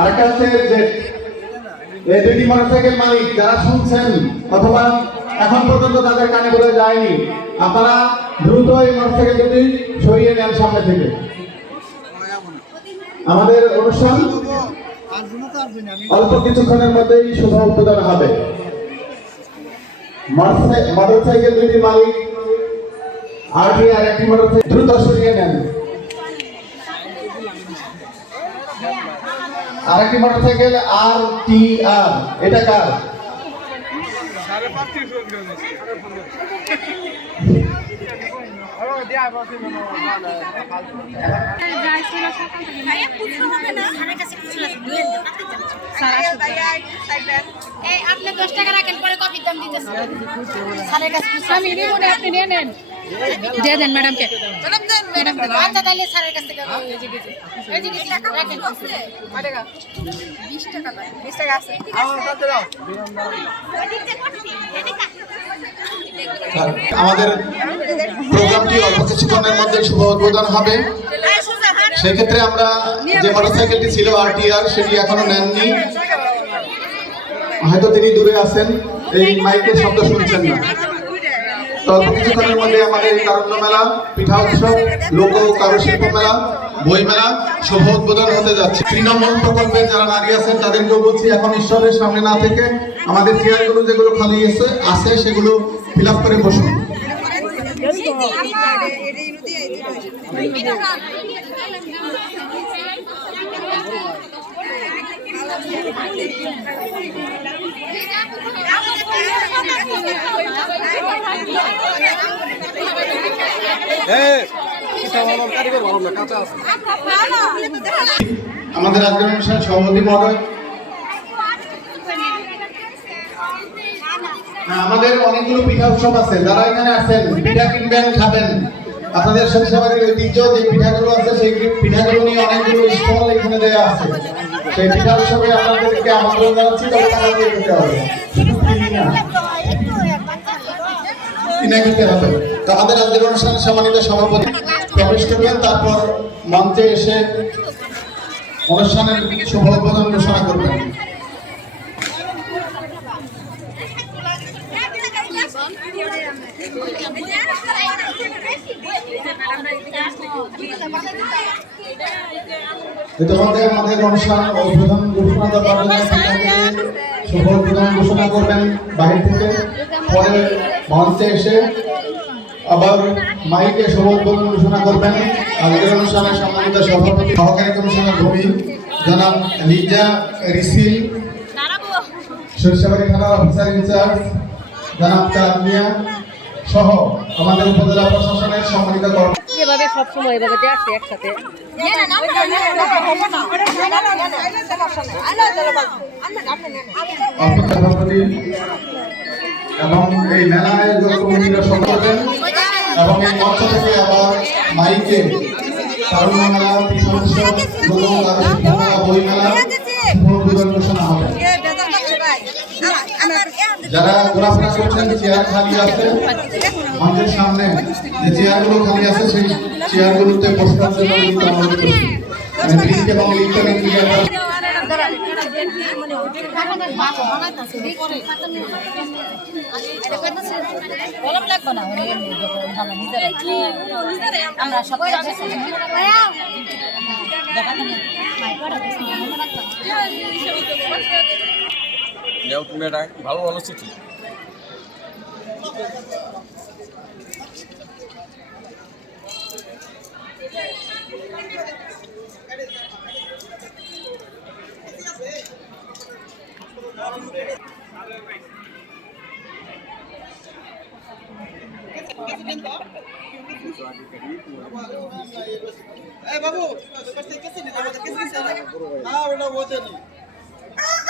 আরেকটা হচ্ছে যে এই দুইটি মোটরসাইকেল মালিক, যারা শুনছেন অথবা এখন পর্যন্ত তাদের কানে বলে যায়নি, আপনারা দ্রুত এই মোটরসাইকেল দুটি সরিয়ে নেন সামনে থেকে। আমাদের অনুষ্ঠান অল্প কিছুক্ষণের মধ্যেই শুভ উদ্বোধন হবে। মোটরসাই- মোটরসাইকেল দুটি মালিক আর একটি মোটরসাইকেল, দ্রুত সরিয়ে নেন। আরেকটি মোটরসাইকেল আর টি আর এটা কার? আপনি দশ টাকা রাখেন পরে কপির দাম দিতেছেন। স্যারের কাছে আমি আপনি নিয়ে নেন। দিয়ে দেন ম্যাডামকে। আমাদের প্রোগ্রামটি অল্প কিছুক্ষণের মধ্যে শুভ উদ্বোধন হবে। সেক্ষেত্রে আমরা যে মোটরসাইকেলটি ছিল আরটিআর সেটি এখনও নেননি। হয়তো তিনি দূরে আছেন, এই মাইকের শব্দ শুনছেন না। তো অল্প আমাদের এই মেলা, পিঠা উৎসব, লোক কারুশিল্প মেলা, বই মেলা, শুভ উদ্বোধন হতে যাচ্ছে। যারা নারী আছেন, তাদেরকেও বলছি, এখন ঈশ্বরের সামনে না থেকে আমাদের চেয়ারগুলো যেগুলো খালি আছে আছে সেগুলো ফিল করে বসুন। আমাদের আজকের অনুষ্ঠান সভাপতি মহোদয়। হ্যাঁ, আমাদের অনেকগুলো পিঠা উৎসব আছে। যারা এখানে আছেন পিঠা কিনবেন খাবেন। আপনাদের সাথে সরিষাবাড়ির ঐতিহ্য যে পিঠাগুলো আছে সেই পিঠাগুলো নিয়ে অনেকগুলো স্টল এখানে দেওয়া আছে। সেই পিঠা উৎসবে আপনাদেরকে আমন্ত্রণ জানাচ্ছি তবে দিতে হবে। শুধু কিনি না কিনে খেতে হবে? তো আমাদের আজকের অনুষ্ঠানের সম্মানিত সভাপতি প্রবেশ করবেন, তারপর মঞ্চে এসে অনুষ্ঠানের শুভ উদ্বোধন ঘোষণা করবেন। ইতিমধ্যে আমাদের অনুষ্ঠান উদ্বোধন ঘোষণা জন্য প্রদান ঘোষণা করবেন বাহির থেকে। পরে মঞ্চে এসে আবার মাইকে শুভ প্রদান ঘোষণা করবেন। আজকের অনুষ্ঠানের সম্মানিত সভাপতি সহকারী কমিশনার ভূমি জনাব লিজা রিসিল সরিষাবাড়ি থানার অফিসার ইনচার্জ জনাব চাঁদ মিয়া সহ আমাদের উপজেলা প্রশাসনের সম্মানিত কর্ম এভাবে সবসময় এভাবে দিয়ে আসছে একসাথে। এবং এই মেলা আয়োজক কমিটিরা সম্পর্কে এবং এই মঞ্চ থেকে আবার মাইকে তারুণ্য মেলা বই মেলা ঘোষণা হবে। যারা ঘোরাফেরা করছেন চেয়ার খালি আছে মঞ্চের সামনে যে চেয়ারগুলো খালি আছে সেই চেয়ারগুলোতে বসবার জন্য কিন্তু অনুরোধ করছি। মানে এবং ইলেকট্রনিক মিডিয়া কলম লাগবে না আমরা সব নেও লেআউটগুলো ভালো ভালো সিটি బాబు कैसे नहीं कैसे नहीं हाँ बेटा वो तो नहीं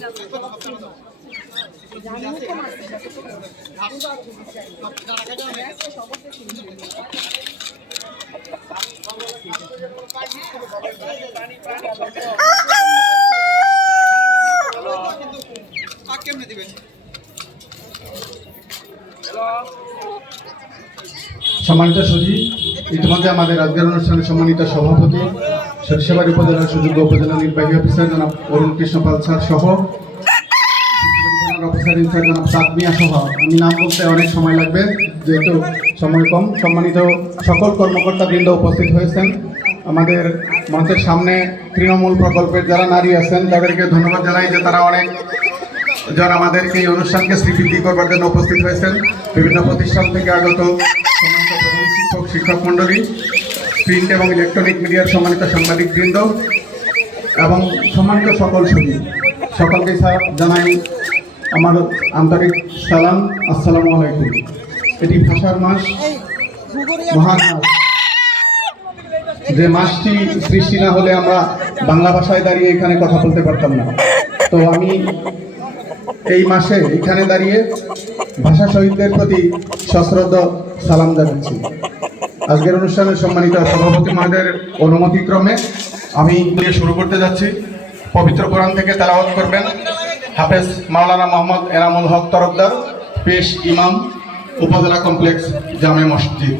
ভালো চিঠি সম্মানিত সুধী ইতিমধ্যে আমাদের আজকের অনুষ্ঠানের সম্মানিত সভাপতি সরিষাবাড়ি উপজেলার সুযোগ্য উপজেলা নির্বাহী অফিসার জনাব অরুণ কৃষ্ণ পাল স্যার সহ। অফিসার ইনচার্জ জনাব সাত মিয়া সহ। আমি নাম বলতে অনেক সময় লাগবে, যেহেতু সময় কম। সম্মানিত সকল কর্মকর্তাবৃন্দ উপস্থিত হয়েছেন। আমাদের মঞ্চের সামনে তৃণমূল প্রকল্পের যারা নারী আছেন, তাদেরকে ধন্যবাদ জানাই যে তারা অনেক যারা আমাদেরকে এই অনুষ্ঠানকে স্বীকৃতি করবার জন্য উপস্থিত হয়েছেন। বিভিন্ন প্রতিষ্ঠান থেকে আগত শিক্ষক শিক্ষক মণ্ডলী প্রিন্ট এবং ইলেকট্রনিক মিডিয়ার সম্মানিত সাংবাদিকবৃন্দ এবং সম্মানিত সকল সুদী সকলকে জানাই আমার আন্তরিক সালাম। আসসালামু আলাইকুম। এটি ভাষার মাস, মহান মাস। যে মাসটি সৃষ্টি না হলে আমরা বাংলা ভাষায় দাঁড়িয়ে এখানে কথা বলতে পারতাম না। তো আমি এই মাসে এখানে দাঁড়িয়ে ভাষা শহীদদের প্রতি সশ্রদ্ধ সালাম জানাচ্ছি। আজকের অনুষ্ঠানে সম্মানিত সভাপতি মহোদয়ের অনুমতিক্রমে আমি দিয়ে শুরু করতে যাচ্ছি। পবিত্র কোরআন থেকে তেলাওয়াত করবেন হাফেজ মাওলানা মোহাম্মদ এনামুল হক তরফদার, পেশ ইমাম, উপজেলা কমপ্লেক্স জামে মসজিদ।